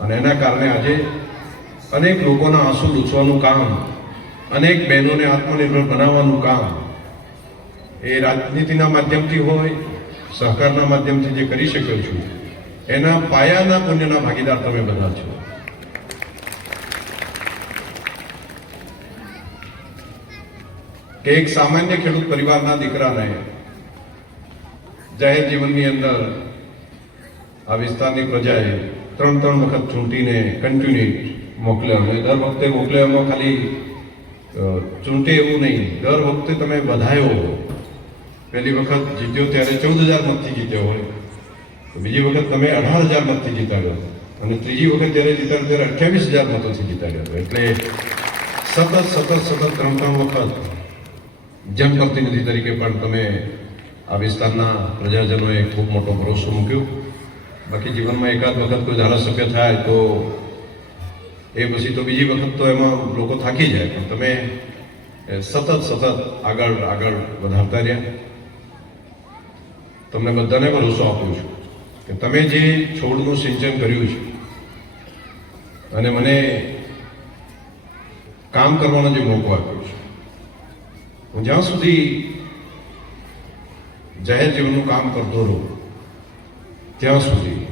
અને એના કારણે આજે અનેક લોકોના આંસુ લૂછવાનું કામ, અનેક બહેનોને આત્મનિર્ભર બનાવવાનું કામ એ રાજનીતિના માધ્યમથી હોય, સહકારના માધ્યમથી જે કરી શક્યો છું, એના પાયાના પુણ્યના ભાગીદાર તમે બધા છો. કે એક સામાન્ય ખેડૂત પરિવારના દીકરાને જાહેર જીવનની અંદર આ વિસ્તારની પ્રજાએ ત્રણ ત્રણ વખત ચૂંટીને કન્ટિન્યુ મોકલ્યા. દર વખતે મોકલ્યામાં ખાલી ચૂંટે એવું નહીં. દર વખતે તમે બધાયો પહેલી વખત જીત્યો ત્યારે ચૌદ હજાર મતથી જીત્યો હોય. બીજી વખત તમે અઢાર હજાર મતથી જીતાડ્યો. અને ત્રીજી વખત જ્યારે જીતાડ્યો ત્યારે અઠ્યાવીસ હજાર મતોથી જીતાડ્યો એટલે સતત સતત સતત ત્રણ ત્રણ વખત જનપ્રતિનિધિ તરીકે પણ તમે આ વિસ્તારના પ્રજાજનોએ ખૂબ મોટો ભરોસો મૂક્યો. બાકી જીવનમાં એકાદ વખત કોઈ ધારાસભ્ય થાય તો એ પછી તો બીજી વખત તો એમાં લોકો થાકી જાય. પણ તમે સતત સતત આગળ આગળ વધારતા રહ્યા. તમને બધાને ભરોસો આપું છું કે તમે જે છોડનું સિંચન કર્યું છે અને મને કામ કરવાનો જે મોકો આપ્યો છે, હું જ્યાં સુધી જાહેર જીવનનું કામ કરતો રહું ત્યાં સુધી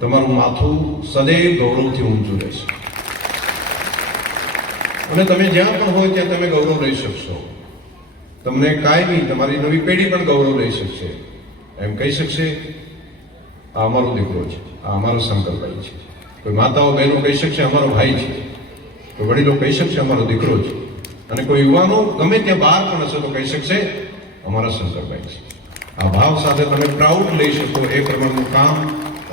તમારું માથું સદૈવ ગૌરવથી ઊંચું રહેશે. અને તમે જ્યાં પણ હોય ત્યાં તમે ગૌરવ લઈ શકશો. તમને કાયમી તમારી નવી પેઢી પણ ગૌરવ લઈ શકશે. એમ કહી શકશે, આ અમારો દીકરો છે, આ અમારો શંકરભાઈ છે. કોઈ માતાઓ બહેનો કહી શકશે, અમારો ભાઈ છે. કોઈ વડીલો કહી શકશે, અમારો દીકરો છે. અને કોઈ યુવાનો ગમે ત્યાં બહાર પણ હશે તો કહી શકશે, અમારા શંકરભાઈ છે. આ ભાવ સાથે તમે પ્રાઉડ લઈ શકો, એ પ્રમાણનું કામ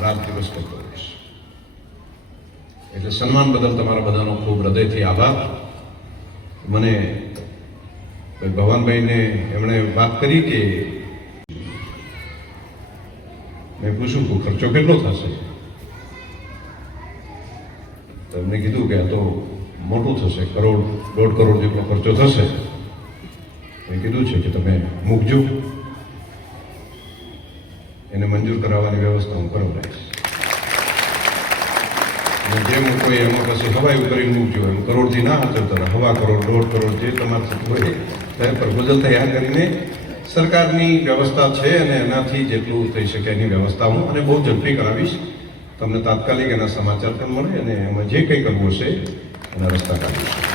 રાત દિવસ કરતો રહીશ. એટલે સન્માન બદલ તમારા બધાનો ખૂબ હૃદયથી આભાર. મને ભવાનભાઈને એમણે વાત કરી કે મેં પૂછ્યું કે ખર્ચો કેટલો થશે? તો એમણે કીધું કે આ તો મોટું થશે, કરોડ, દોઢ કરોડ જેટલો ખર્ચો થશે. મેં કીધું છે કે તમે મૂકજો. એને મંજૂર કરાવવાની વ્યવસ્થા હું કરાવડાવીશ અને જે મૂકો એમાં પછી હવાઈ કરીને મૂકજો એમ. કરોડથી ના હાથવતા હવા કરોડ, દોઢ કરોડ જે તમારે થતું હોય ત્યારે પ્રપોઝલ તૈયાર કરીને સરકારની વ્યવસ્થા છે અને એનાથી જેટલું થઈ શકે એની વ્યવસ્થા હું અને બહુ ઝડપી કરાવીશ. તમને તાત્કાલિક એના સમાચાર પણ મળે અને એમાં જે કંઈ કરવું હશે એના રસ્તા કાઢીશ.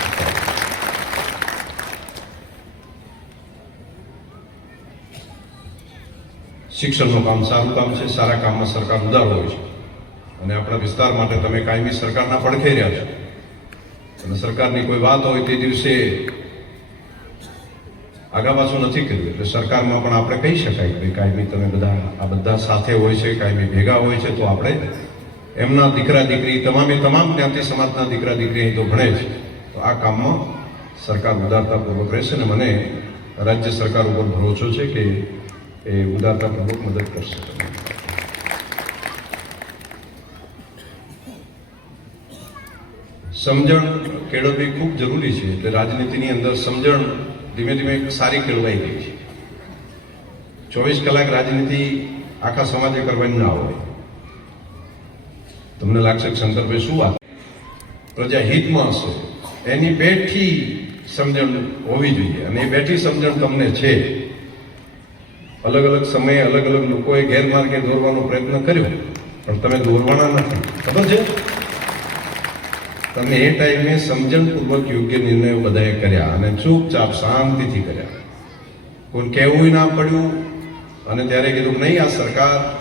શિક્ષણનું કામ સારું કામ છે, સારા કામમાં સરકાર ઉદાર હોય છે. અને આપણા વિસ્તાર માટે તમે કાયમી સરકારના પડખે રહ્યા છો. અને સરકારની કોઈ વાત હોય તે દિવસે આગા પાછું નથી કર્યું. એટલે સરકારમાં પણ આપણે કહી શકાય કે કાયમી તમે બધા, આ બધા સાથે હોય છે, કાયમી ભેગા હોય છે, તો આપણે એમના દીકરા, દીકરી, તમામે તમામ જ્ઞાતિ સમાજના દીકરા, દીકરી અહીં તો ભણે છે. તો આ કામમાં સરકાર ઉદારતાપૂર્વક રહેશે અને મને રાજ્ય સરકાર ઉપર ભરોસો છે કે એ ઉદારતાપૂર્વક મદદ કરશે સમજણ કેળવવી ખૂબ જરૂરી છે, એટલે રાજનીતિની અંદર સમજણ ધીમે ધીમે સારી કેળવાઈ ગઈ છે. ચોવીસ કલાક રાજનીતિ આખા સમાજે કરવાની ના હોય. તમને લાગશે કે શંકરભાઈ શું વાત? પ્રજા હિતમાં હશે. એની બેઠી સમજણ હોવી જોઈએ અને એ બેઠી સમજણ તમને છે. અલગ અલગ સમયે અલગ અલગ લોકોએ ગેરમાર્ગે દોરવાનો પ્રયત્ન કર્યો. પણ તમે દોરવાના નથી. ખબર છે? તમે એ ટાઈમે સમજણપૂર્વક યોગ્ય નિર્ણયો બધાએ કર્યા અને ચૂપચાપ શાંતિથી કર્યા. કોઈ કહેવું ના પડ્યું અને ત્યારે કીધું, નહીં, આ સરકાર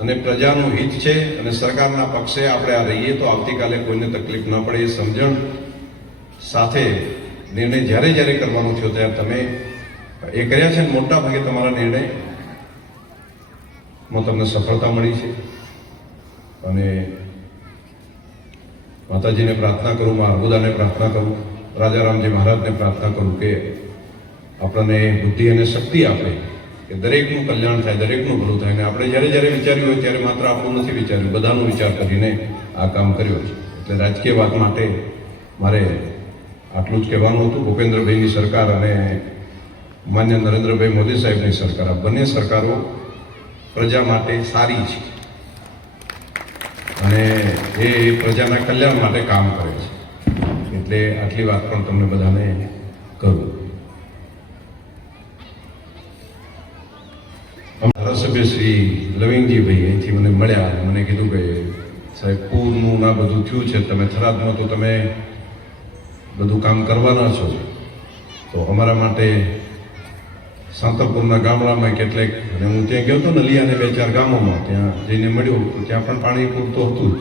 અને પ્રજાનું હિત છે અને સરકારના પક્ષે આપણે આ રહીએ તો આવતીકાલે કોઈને તકલીફ ન પડે. એ સમજણ સાથે નિર્ણય જ્યારે જ્યારે કરવાનો થયો, ત્યારે તમે એ કર્યા છે મોટા ભાગે તમારા નિર્ણયમાં તમને સફળતા મળી છે. અને માતાજીને પ્રાર્થના કરું, મા અર્બુદાને પ્રાર્થના કરું, રાજારામજી મહારાજને પ્રાર્થના કરું કે આપણને બુદ્ધિ અને શક્તિ આપે, કે દરેકનું કલ્યાણ થાય, દરેકનું ભલું થાય. અને આપણે જ્યારે જ્યારે વિચાર્યું હોય ત્યારે માત્ર આપણું નથી વિચાર્યું, બધાનો વિચાર કરીને આ કામ કર્યો છે. એટલે રાજકીય વાત માટે મારે આટલું જ કહેવાનું હતું. ભૂપેન્દ્રભાઈની સરકાર અને માન્ય નરેન્દ્રભાઈ મોદી સાહેબની સરકાર. આ બંને સરકારો પ્રજા માટે સારી છે. અને એ પ્રજાના કલ્યાણ માટે કામ કરે છે. એટલે આટલી વાત પણ તમને બધાને કરું ધારાસભ્ય શ્રી લવિંગજીભાઈ અહીંથી મને મળ્યા અને મને કીધું કે સાહેબ, પૂરનું ના બધું થયું છે. તમે થરાદમાં તો તમે બધું કામ કરવાના છો. તો અમારા માટે સાંતરપુરના ગામડામાં કેટલેક, અને હું ત્યાં ગયો હતો ને લિયાને બે ચાર ગામોમાં, ત્યાં જઈને મળ્યો ત્યાં પણ પાણી પૂરતું હતું જ.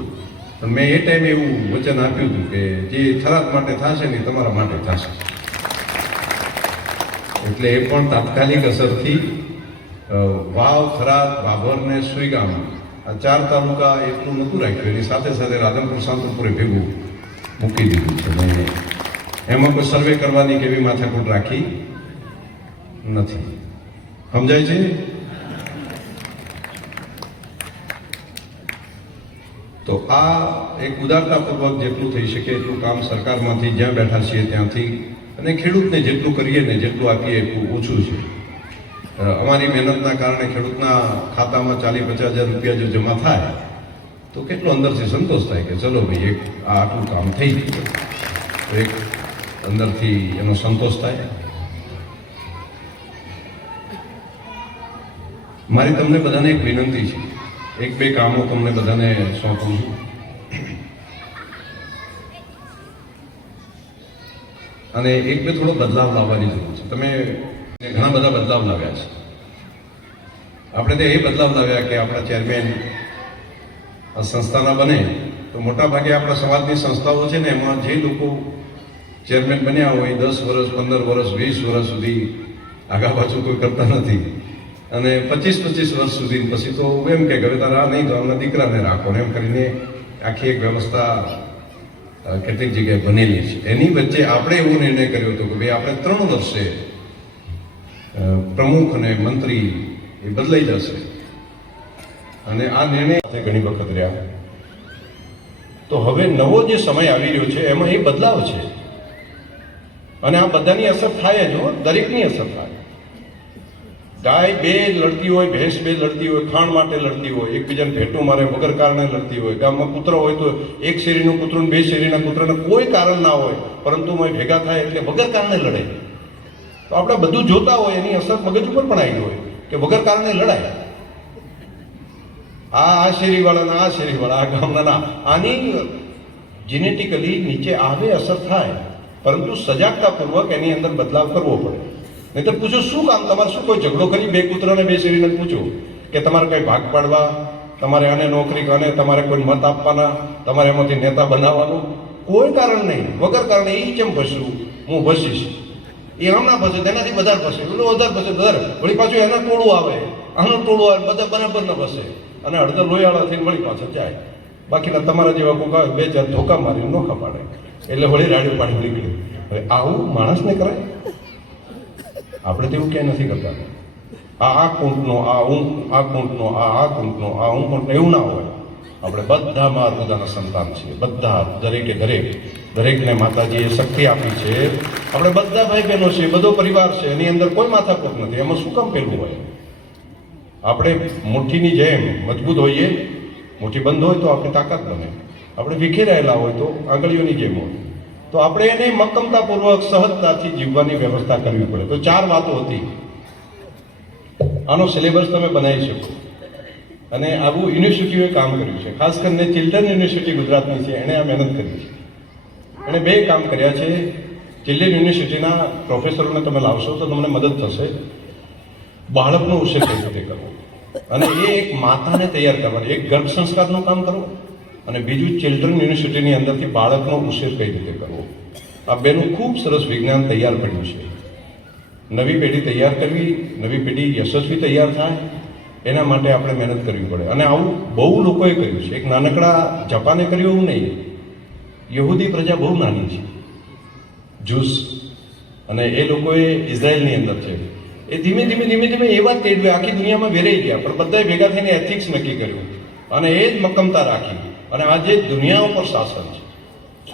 પણ મેં એ ટાઈમે એવું વચન આપ્યું હતું કે જે થરાદ માટે થશે ને તમારા માટે થશે. એટલે એ પણ તાત્કાલિક અસરથી વાવ, થરાદ, બાભર ને સુઈગામ આ ચાર તાલુકા એટલું નહોતું રાખ્યું, એની સાથે સાથે રાધનપુર સાંતરપુરે ભેગું મૂકી દીધું છે. એમાં કોઈ સર્વે કરવાની કેવી માથાકૂટ રાખી નથી. સમજાય છે? તો આ એક ઉદારતાપૂર્વક જેટલું થઈ શકે એટલું કામ સરકારમાંથી જ્યાં બેઠા છીએ ત્યાંથી અને ખેડૂતને જેટલું કરીએ ને જેટલું આપીએ એટલું ઓછું છે. અમારી મહેનતના કારણે ખેડૂતના ખાતામાં ચાલીસ પચાસ હજાર રૂપિયા જો જમા થાય, તો કેટલો અંદરથી સંતોષ થાય કે ચલો ભાઈ, એક આ આટલું કામ થઈ ગયું. એક અંદરથી એનો સંતોષ થાય. મારી તમને બધાને એક વિનંતી છે. એક બે કામો તમને બધાને સોંપું છું. અને એક બે થોડો બદલાવ લાવવાની જરૂર છે. તમે ઘણા બધા બદલાવ લાવ્યા છે. આપણે તો એ બદલાવ લાવ્યા કે આપણા ચેરમેન આ સંસ્થાના બને. તો મોટા ભાગે આપણા સમાજની સંસ્થાઓ છે ને, એમાં જે લોકો ચેરમેન બન્યા હોય, દસ વર્ષ, પંદર વર્ષ, વીસ વર્ષ સુધી આગા પાછું કોઈ કરતા નથી. અને પચીસ પચીસ વર્ષ સુધી પછી તો એમ કે હવે તારા નહીં તો આમના દીકરાને રાખો એમ કરીને આખી એક વ્યવસ્થા કેટલીક જગ્યાએ બનેલી છે. એની વચ્ચે આપણે એવો નિર્ણય કર્યો હતો કે ભાઈ આપણે ત્રણ વર્ષે પ્રમુખ અને મંત્રી એ બદલાઈ જશે. અને આ નિર્ણય ઘણી વખત રહ્યા. તો હવે નવો જે સમય આવી રહ્યો છે એમાં એ બદલાવ છે. અને આ બધાની અસર થાય જ દરેકની અસર થાય. ગાય બે લડતી હોય, ભેંસ બે લડતી હોય, ખાણ માટે લડતી હોય, એકબીજાને ભેટો મારે, વગર કારણે લડતી હોય. ગામમાં કૂતરો હોય તો એક શેરીનું કૂતરું બે શેરીના કૂતરાને કોઈ કારણ ના હોય, પરંતુ મેં ભેગા થાય એટલે વગર કારણે લડે તો આપણે બધું જોતા હોય, એની અસર મગજ ઉપર પણ આવી હોય કે વગર કારણે લડાય. આ આ શેરીવાળાના, આ શેરીવાળા, આ ગામના, આની જેનેટિકલી નીચે આવે અસર થાય, પરંતુ સજાગતાપૂર્વક એની અંદર બદલાવ કરવો પડે. નહીતર પૂછો, શું કામ? તમારે શું કોઈ ઝઘડો કરી? બે કૂતરાને બે શેરીને પૂછો કે તમારે કંઈ ભાગ પાડવા? તમારે આને નોકરી અને તમારે કોઈ મત આપવાના? તમારે એમાંથી નેતા બનાવવાનું? કોઈ કારણ નહીં. વગર કારણે એ કેમ ભસવું હું ભસીશ. એ ના ભસે તેનાથી વધારે ભસે. એટલું વધારે ભસે વધારે વળી પાછું એના ટોળું આવે. આનું ટોળું આવે, બધા બરાબર ન ભસે. અને અડધા લોયાળા થઈને વળી પાછળ જાય. બાકીના તમારા જેવા કોક બે ચાર ધોકા મારી નોખા પાડે. એટલે વળી રાડ્યું પાણી નીકળ્યું. હવે આવું માણસને કરાય? આપણે તો એવું ક્યાંય નથી કરતા. આ આ કુંટનો, આ હું આ કુંટનો, આ આ કુંટનો, આ હું કુંટ એવું ના હોય. આપણે બધા બધાના સંતાન છીએ. બધા, દરેકે દરેક. દરેકને માતાજીએ શક્તિ આપી છે. આપણે બધા ભાઈ બહેનો છે બધો પરિવાર છે. એની અંદર કોઈ માથાકૂટ નથી. એમાં શું કામ પેલું હોય? આપણે મુઠ્ઠીની જેમ મજબૂત હોઈએ. મુઠ્ઠી બંધ હોય તો આપણી તાકાત બને. આપણે વિખેરાયેલા હોય તો આંગળીઓની જેમ હોય. તો આપણે એને મક્કમતાપૂર્વક સહજતાથી જીવવાની વ્યવસ્થા કરવી પડે. તો ચાર વાતો હતી. આનો સિલેબસ તમે બનાવી શકો. અને આવું યુનિવર્સિટીઓએ કામ કર્યું છે. ખાસ કરીને ચિલ્ડ્રન યુનિવર્સિટી ગુજરાતની છે. એણે આ મહેનત કરી છે. એણે બે કામ કર્યા છે. ચિલ્ડ્રન યુનિવર્સિટીના પ્રોફેસરોને તમે લાવશો તો તમને મદદ થશે. બાળકનો ઉછેર કઈ રીતે કરવો? અને એ એક માતાને તૈયાર કરવાની, એક ગર્ભ સંસ્કારનું કામ કરો. અને બીજું ચિલ્ડ્રન યુનિવર્સિટીની અંદરથી બાળકનો ઉછેર કઈ રીતે કરવો? આ બેનું ખૂબ સરસ વિજ્ઞાન તૈયાર પડ્યું છે. નવી પેઢી તૈયાર કરવી, નવી પેઢી યશસ્વી તૈયાર થાય, એના માટે આપણે મહેનત કરવી પડે. અને આવું બહુ લોકોએ કર્યું છે. એક નાનકડા જાપાને કર્યું એવું નહીં. યહૂદી પ્રજા બહુ નાની છે. જૂસ. અને એ લોકોએ ઇઝરાયલની અંદર છે. એ ધીમે ધીમે ધીમે ધીમે એવા તેડવે. આખી દુનિયામાં વેરાઈ ગયા, પણ બધાએ ભેગા થઈને એથિક્સ નક્કી કર્યું. અને એ જ મક્કમતા રાખી. અને આજે દુનિયા ઉપર શાસન છે.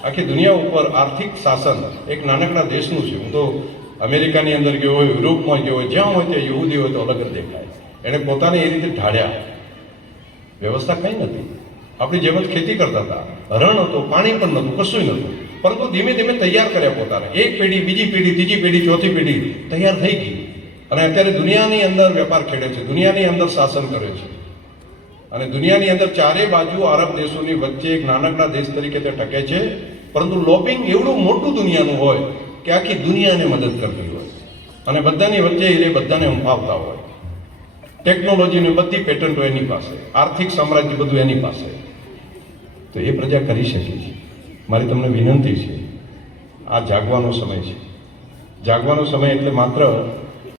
આખી દુનિયા ઉપર આર્થિક શાસન એક નાનકડા દેશનું છે. હું તો અમેરિકાની અંદર ગયો હોય, યુરોપમાં ગયો હોય, જ્યાં હોય ત્યાં યહૂદી હોય તો અલગ જ દેખાય. એણે પોતાને એ રીતે ઢાળ્યા. વ્યવસ્થા કંઈ નથી આપણી જેમ જ ખેતી કરતા હતા. રણ હતો, પાણી પણ નહોતું, કશું નહોતું. પરંતુ ધીમે ધીમે તૈયાર કર્યા પોતાને. એક પેઢી, બીજી પેઢી, ત્રીજી પેઢી, ચોથી પેઢી તૈયાર થઈ ગઈ. અને અત્યારે દુનિયાની અંદર વેપાર ખેડે છે, દુનિયાની અંદર શાસન કરે છે. અને દુનિયાની અંદર ચારે બાજુ આરબ દેશોની વચ્ચે એક નાનકડા દેશ તરીકે તે ટકે છે. પરંતુ લોબિંગ એવડું મોટું દુનિયાનું હોય કે આખી દુનિયાને મદદ કરતી હોય. અને બધાની વચ્ચે એ બધાને હંફાવતા હોય. ટેકનોલોજીની બધી પેટન્ટો એની પાસે, આર્થિક સામ્રાજ્ય બધું એની પાસે. તો એ પ્રજા કરી શકે છે. મારી તમને વિનંતી છે, આ જાગવાનો સમય છે. જાગવાનો સમય એટલે માત્ર